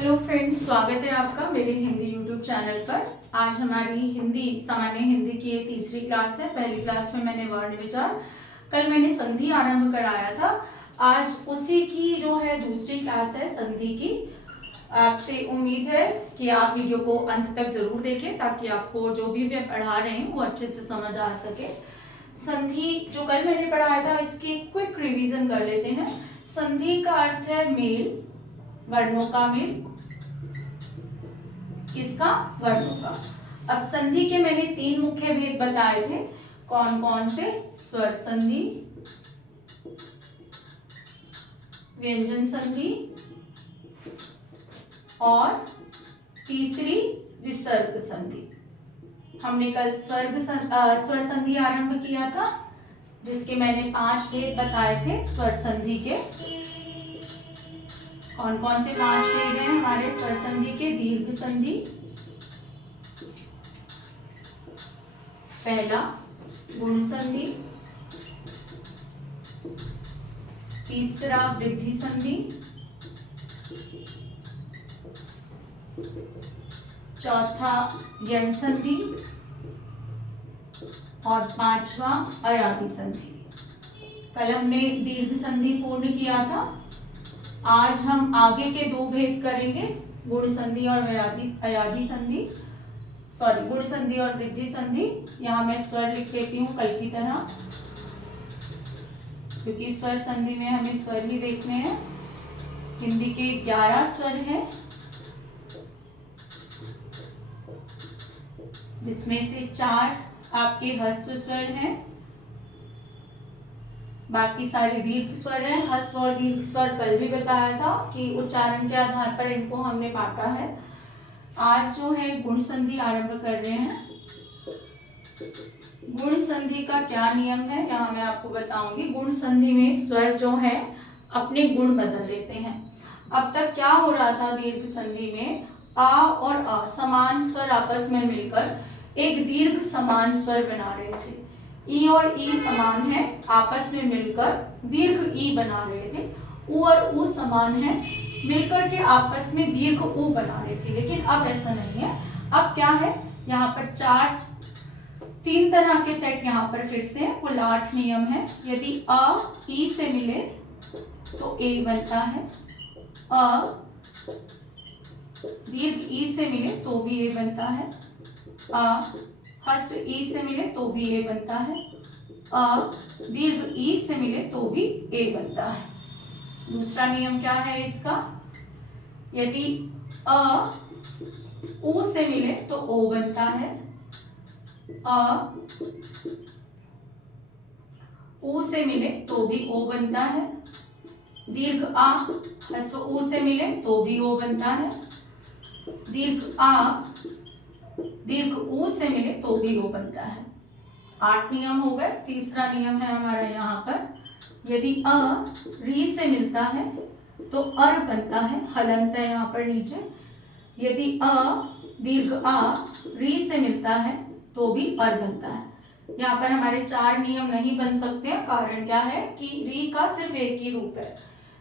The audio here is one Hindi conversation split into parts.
हेलो फ्रेंड्स, स्वागत है आपका मेरे हिंदी यूट्यूब चैनल पर। आज हमारी हिंदी सामान्य हिंदी की ये तीसरी क्लास है। पहली क्लास में मैंने वर्ण विचार, कल मैंने संधि आरंभ कराया था। आज उसी की जो है दूसरी क्लास है संधि की। आपसे उम्मीद है कि आप वीडियो को अंत तक जरूर देखें ताकि आपको जो भी मैं पढ़ा रही हूँ वो अच्छे से समझ आ सके। संधि जो कल मैंने पढ़ाया था इसकी क्विक रिवीजन कर लेते हैं। संधि का अर्थ है मेल, वर्णों का मेल। किसका? वर्णों का। अब संधि के मैंने 3 मुख्य भेद बताए थे। कौन कौन से? स्वर संधि, व्यंजन संधि और तीसरी विसर्ग संधि। हमने कल स्वर संधि आरंभ किया था जिसके मैंने 5 भेद बताए थे स्वर संधि के। कौन कौन से 5 भेद हैं हमारे स्वर संधि के? दीर्घ संधि पहला, गुण संधि तीसरा, वृद्धि संधि चौथा, यण संधि और 5वां, अयादी संधि। कल हमने दीर्घ संधि पूर्ण किया था। आज हम आगे के 2 भेद करेंगे, गुण संधि और अयादी संधि, सॉरी गुण संधि और वृद्धि संधि। यहाँ मैं स्वर लिख लेती हूँ कल की तरह, क्योंकि स्वर संधि में हमें स्वर ही देखने हैं। हिंदी के 11 स्वर हैं जिसमें से 4 आपके ह्रस्व स्वर हैं, बाकी सारे दीर्घ स्वर हैं। ह्रस्व और दीर्घ स्वर कल भी बताया था कि उच्चारण के आधार पर इनको हमने बांटा है। आज जो है गुण संधि आरंभ कर रहे हैं। गुण संधि का क्या नियम है यहाँ मैं आपको बताऊंगी। गुण संधि में स्वर जो है अपने गुण बदल लेते हैं। अब तक क्या हो रहा था दीर्घ संधि में? आ और अ समान स्वर आपस में मिलकर एक दीर्घ समान स्वर बना रहे थे। ई और ई समान है, आपस में मिलकर दीर्घ ई बना रहे थे। उ और उ समान है, मिलकर के आपस में दीर्घ उ बना रहे थे। लेकिन अब ऐसा नहीं है। अब क्या है? यहाँ पर 3 तरह के सेट यहाँ पर फिर से कुल 8 नियम है। यदि अ ई से मिले तो ए बनता है, अ दीर्घ ई से मिले तो भी ए बनता है, अ ह्रस्व ई से मिले तो भी ए बनता है, अ दीर्घ ई से मिले तो भी ए बनता है। दूसरा नियम क्या है इसका? यदि अ उ से मिले तो ओ बनता है, अ उ से मिले तो भी ओ बनता है, दीर्घ आ ह्रस्व उ से मिले तो भी ओ बनता है, दीर्घ आ दीर्घ उ से मिले तो भी ओ बनता है। 8 नियम हो गए। तीसरा नियम है हमारा यहाँ पर, यदि अ री से मिलता है तो अर बनता है, हलंत है यहाँ पर नीचे। यदि अ दीर्घ आ री से मिलता है तो भी अर बनता है। यहाँ पर हमारे 4 नियम नहीं बन सकते हैं। कारण क्या है कि री का सिर्फ एक ही रूप है,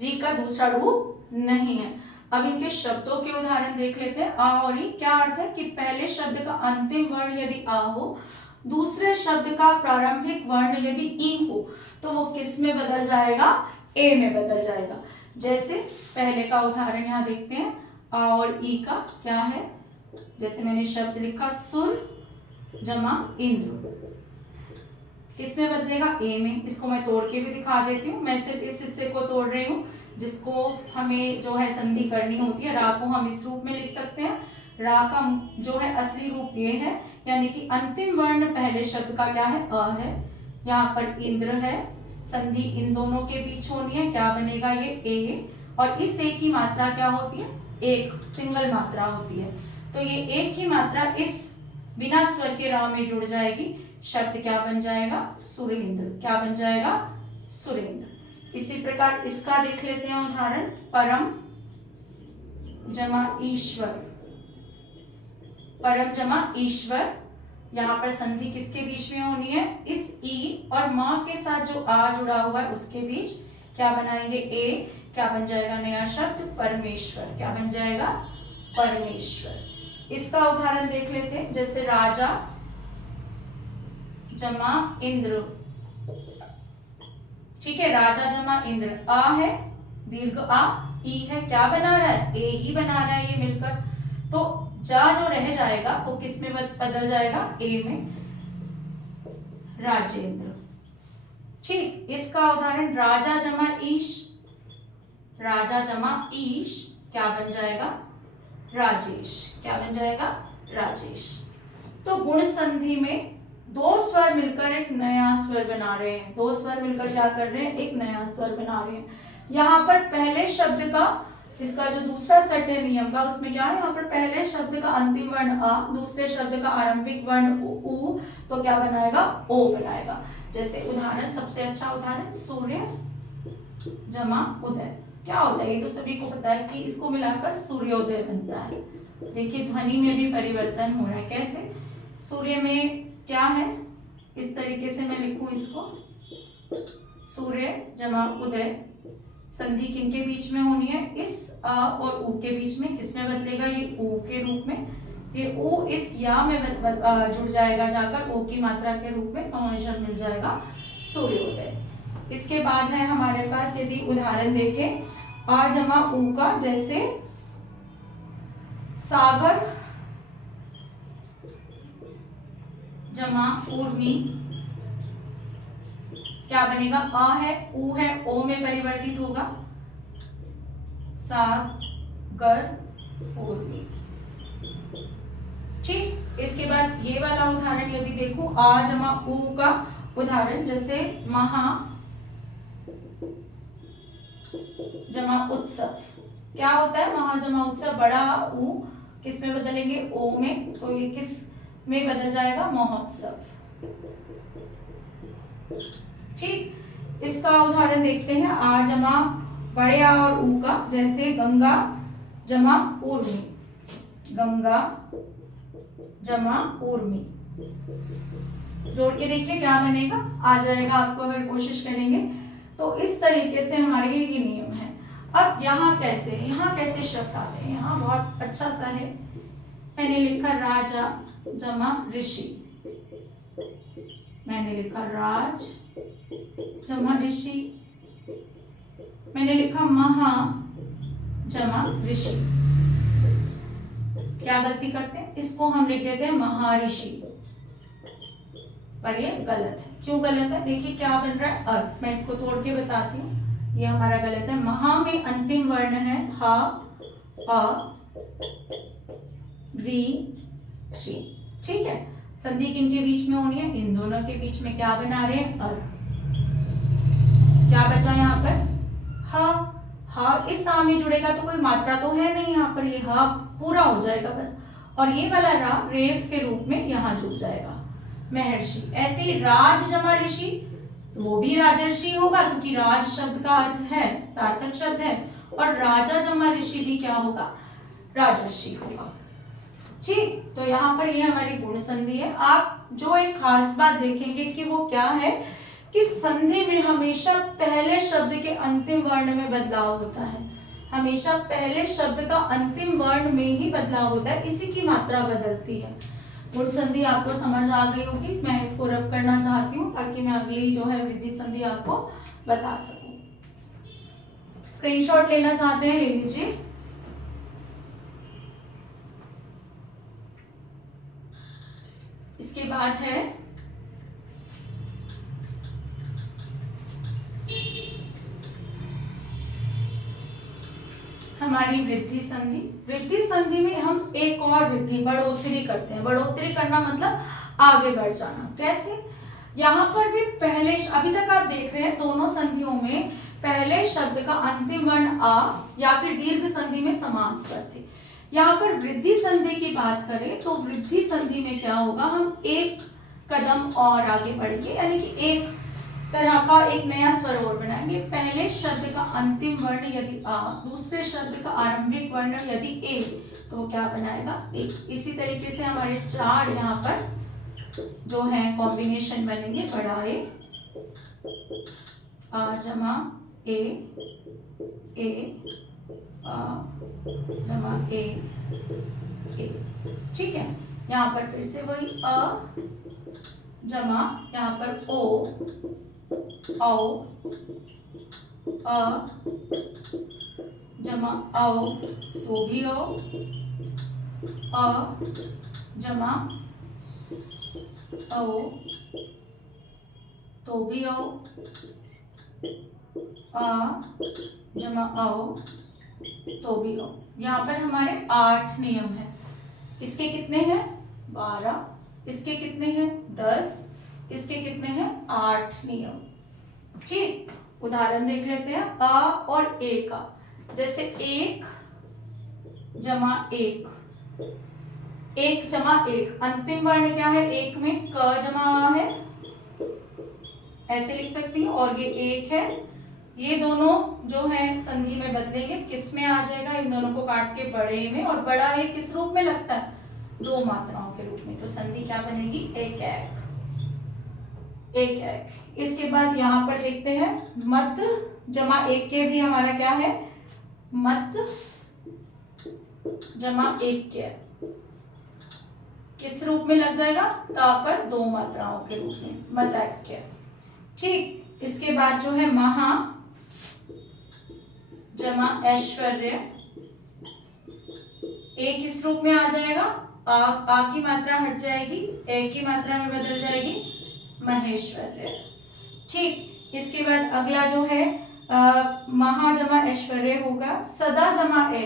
री का दूसरा रूप नहीं है। अब इनके शब्दों के उदाहरण देख लेते हैं। आ और ई क्या अर्थ है कि पहले शब्द का अंतिम वर्ण यदि आ हो, दूसरे शब्द का प्रारंभिक वर्ण यदि ई हो तो वो किस में बदल जाएगा? ए में बदल जाएगा। जैसे पहले का उदाहरण यहाँ देखते हैं। आ और ई का क्या है? जैसे मैंने शब्द लिखा सुर जमा इंद्र, किसमें बदलेगा? ए में। इसको मैं तोड़ के भी दिखा देती हूँ। मैं सिर्फ इस हिस्से को तोड़ रही हूँ जिसको हमें जो है संधि करनी होती है। रा को हम इस रूप में लिख सकते हैं। रा का जो है असली रूप ये है, यानी कि अंतिम वर्ण पहले शब्द का क्या है? अ है। यहाँ पर इंद्र है, संधि इन दोनों के बीच होनी है, क्या बनेगा? ये ए। और इस ए की मात्रा क्या होती है? एक सिंगल मात्रा होती है। तो ये एक ही मात्रा इस बिना स्वर के रा में जुड़ जाएगी, शब्द क्या बन जाएगा? सुरेंद्र। क्या बन जाएगा? सुरेंद्र। इसी प्रकार इसका देख लेते हैं उदाहरण। परम जमा ईश्वर, परम जमा ईश्वर। यहाँ पर संधि किसके बीच में होनी है? इस ई और माँ के साथ जो आ जुड़ा हुआ है उसके बीच क्या बनाएंगे? ए। क्या बन जाएगा नया शब्द? परमेश्वर। क्या बन जाएगा? परमेश्वर। इसका उदाहरण देख लेते हैं, जैसे राजा जमा इंद्र। ठीक है, राजा जमा इंद्र, आ है, दीर्घ आ, ई है, क्या बना रहा है? ए ही बना रहा है ये मिलकर, तो जा जो रह जाएगा वो किस में बदल जाएगा? ए में, राजेंद्र। ठीक, इसका उदाहरण राजा जमा ईश, राजा जमा ईश, क्या बन जाएगा? राजेश। क्या बन जाएगा? राजेश। तो गुण संधि में दो स्वर मिलकर एक नया स्वर बना रहे हैं, दो स्वर मिलकर क्या कर रहे हैं? एक नया स्वर बना रहे हैं। यहाँ पर पहले शब्द का, इसका जो दूसरा सेट है नियम का, उसमें क्या है? यहाँ पर पहले शब्द का अंतिम वर्ण आ, दूसरे शब्द का आरंभिक वर्ण उ, तो क्या बनाएगा? ओ बनाएगा। जैसे उदाहरण, सबसे अच्छा उदाहरण सूर्य जमा उदय। क्या होता है? ये तो सभी को पता है कि इसको मिलाकर सूर्योदय बनता है। देखिए ध्वनि में भी परिवर्तन हो रहा है। कैसे? सूर्य में क्या है? इस तरीके से मैं लिखूं इसको, सूर्य जमा उदय, संधि किनके बीच में होनी है? इस आ और ऊ के बीच में। किसमें बदलेगा? ये ऊ के रूप में। ये ऊ इस या में जुड़ जाएगा जाकर ओ की मात्रा के रूप में, तो हमें शब्द मिल जाएगा सूर्योदय। इसके बाद है हमारे पास, यदि उदाहरण देखें आ जमा ऊ का, जैसे सागर जमा उर्मी, क्या बनेगा? आ है, ऊ है, ओ में परिवर्तित होगा, सागर उर्मी। ठीक, इसके बाद ये वाला उदाहरण यदि देखो, आ जमा ऊ का उदाहरण, जैसे महा जमा उत्सव। क्या होता है? महा जमा उत्सव, बड़ा ऊ किस में बदलेंगे? ओ में, तो ये किस में बदल जाएगा? महोत्सव। ठीक, इसका उदाहरण देखते हैं, आ जमा बड़े आ और ऊ का, जैसे गंगा जमा ऊर्मी, गंगा जमा ऊर्मी। जोड़ के देखिए क्या बनेगा, आ जाएगा आपको अगर कोशिश करेंगे तो। इस तरीके से हमारे ये नियम है। अब यहाँ कैसे शब्द आते हैं? यहाँ बहुत अच्छा सा है, मैंने लिखा राजा जमा ऋषि, मैंने लिखा राज जमा ऋषि, मैंने लिखा महा जमा ऋषि। क्या गलती करते हैं? इसको हम लिख देते हैं महर्षि, पर ये गलत है। क्यों गलत है? देखिए क्या बन रहा है, अर। मैं इसको तोड़ के बताती हूँ, ये हमारा गलत है। महा में अंतिम वर्ण है हा, अ, री, शी। ठीक है, संधि किनके बीच में होनी है? इन दोनों के बीच में। क्या बना रहे हैं? अर। क्या बचा यहाँ पर? हा। हा इस आ में जुड़ेगा तो कोई मात्रा तो है नहीं यहाँ पर, ये हा पूरा हो जाएगा बस। और ये वाला रा रेफ के रूप में यहाँ जुड़ जाएगा, महर्षि। ऐसे ही राज जमा ऋषि, तो वो भी राजर्षि होगा, क्योंकि राज शब्द का अर्थ है, सार्थक शब्द है। और राजा जमा ऋषि भी क्या होगा? राजर्षि होगा। ठीक, तो यहाँ पर ये हमारी गुण संधि है। आप जो एक खास बात देखेंगे कि वो क्या है, कि संधि में हमेशा पहले शब्द के अंतिम वर्ण में बदलाव होता है। हमेशा पहले शब्द का अंतिम वर्ण में ही बदलाव होता है, इसी की मात्रा बदलती है। गुण संधि आपको समझ आ गई होगी। मैं इसको रब करना चाहती हूँ ताकि मैं अगली जो है वृद्धि संधि आपको बता सकूं। स्क्रीनशॉट लेना चाहते हैं, ले लीजिए। इसके बाद है हमारी वृद्धि संधि। वृद्धि संधि में हम एक और वृद्धि, बढ़ोतरी करते हैं। बढ़ोतरी करना मतलब आगे बढ़ जाना। कैसे? यहाँ पर भी पहले, अभी तक आप देख रहे हैं दोनों संधियों में पहले शब्द का अंतिम वर्ण आ या फिर दीर्घ संधि में समान स्वर थे। यहाँ पर वृद्धि संधि की बात करें तो वृद्धि संधि में क्या होगा, हम एक कदम और आगे बढ़ेंगे, यानी कि एक तरह का एक नया स्वर और बनाएंगे। पहले शब्द का अंतिम वर्ण यदि आ, दूसरे शब्द का आरंभिक वर्ण यदि ए, तो वो क्या बनाएगा? एक। इसी तरीके से हमारे चार यहाँ पर जो है कॉम्बिनेशन बनेंगे। बड़ा ए, आ जमा जमा ए। ठीक है, यहाँ पर फिर से वही जमा यहाँ पर ओ, जमा औ, तो भी ओ, जमा ओ, तो भी ओ, जमा ओ, तो भी ओ। यहाँ पर हमारे 8 नियम है। इसके कितने हैं? 12। इसके कितने हैं? 10। इसके कितने हैं? 8 नियम। ठीक, उदाहरण देख लेते हैं अ और ए का। जैसे 1 जमा 1, 1 जमा 1, अंतिम वर्ण क्या है? 1 में क जमा आ है, ऐसे लिख सकती हूँ। और ये 1 है, ये दोनों जो है संधि में बदलेंगे, किस में आ जाएगा? इन दोनों को काट के बड़े में। और बड़ा ए किस रूप में लगता है? 2 मात्राओं के रूप में। तो संधि क्या बनेगी? एक एक। इसके बाद यहाँ पर देखते हैं मत जमा 1 के भी हमारा क्या है? मत जमा 1 के किस रूप में लग जाएगा? ता पर 2 मात्राओं के रूप में, मतैक्य। ठीक, इसके बाद जो है महा जमा ऐश्वर्य, ए किस रूप में आ जाएगा? आ की मात्रा हट जाएगी, ए की मात्रा में बदल जाएगी, महेश्वर्य। ठीक, इसके बाद अगला जो है महा जमा ऐश्वर्य होगा सदा जमा ए।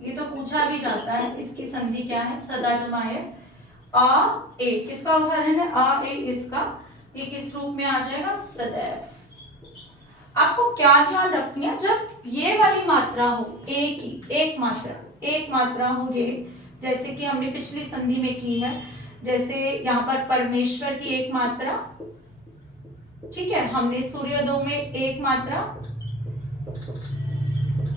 ये तो पूछा भी जाता है, इसकी संधि क्या है? सदा जमा ए। आ ए किसका उदाहरण है? आ ए इसका, ये किस रूप में आ जाएगा? सदैव। आपको क्या ध्यान रखनी है? जब ये वाली मात्रा हो ए की, एक मात्रा हो ये, जैसे कि हमने पिछली संधि में की है, जैसे यहाँ पर परमेश्वर की एक मात्रा, ठीक है, हमने सूर्योदय में एक मात्रा।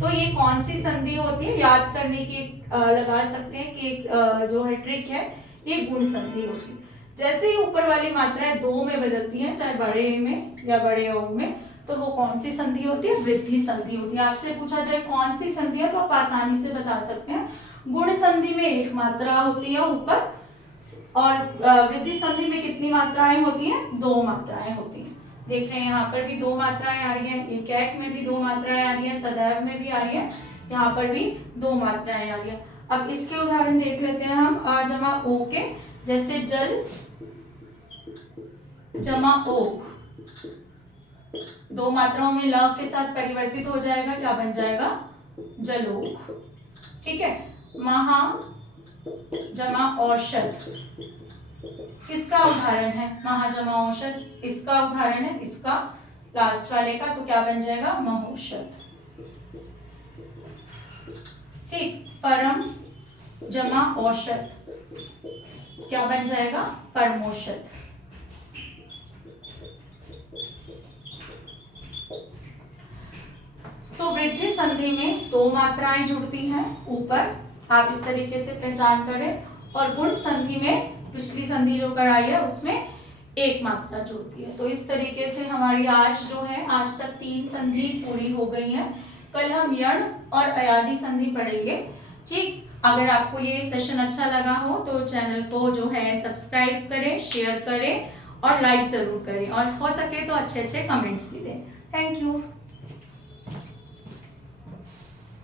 तो ये कौन सी संधि होती है? याद करने की लगा सकते हैं कि एक जो है ट्रिक है, ये गुण संधि होती है। जैसे ही ऊपर वाली मात्राएं 2 में बदलती हैं, चाहे बड़े ए में या बड़े ओ में, तो वो कौन सी संधि होती है? वृद्धि संधि होती है। आपसे पूछा जाए कौन सी संधि है, तो आप आसानी से बता सकते हैं। गुण संधि में 1 मात्रा होती है ऊपर, और वृद्धि संधि में कितनी मात्राएं होती हैं? 2 मात्राएं होती हैं। देख रहे हैं यहाँ पर भी 2 मात्राएं आ रही हैं, एक एक में भी 2 मात्राएं आ रही हैं, सदैव में भी आ रही है, यहाँ पर भी 2 मात्राएं आ रही है। अब इसके उदाहरण देख लेते हैं हम आ जमा ओ के। जैसे जल जमा ओक, 2 मात्राओं में ल के साथ परिवर्तित हो जाएगा, क्या बन जाएगा? जलोक। ठीक है, महा जमा औषध, किसका उदाहरण है? महा जमा औषध, इसका उदाहरण है, इसका लास्ट वाले का, तो क्या बन जाएगा? महौषध। ठीक, परम जमा औषध, क्या बन जाएगा? परमोषध। तो वृद्धि संधि में 2 मात्राएं जुड़ती हैं ऊपर, आप इस तरीके से पहचान करें। और गुण संधि में पिछली संधि जो कराई है उसमें 1 मात्रा जुड़ती है। तो इस तरीके से हमारी आज जो है, आज तक 3 संधि पूरी हो गई है। कल हम यण और अयादि संधि पढ़ेंगे। ठीक, अगर आपको ये सेशन अच्छा लगा हो तो चैनल को जो है सब्सक्राइब करें, शेयर करें और लाइक जरूर करें, और हो सके तो अच्छे अच्छे कमेंट्स भी दें। Thank you.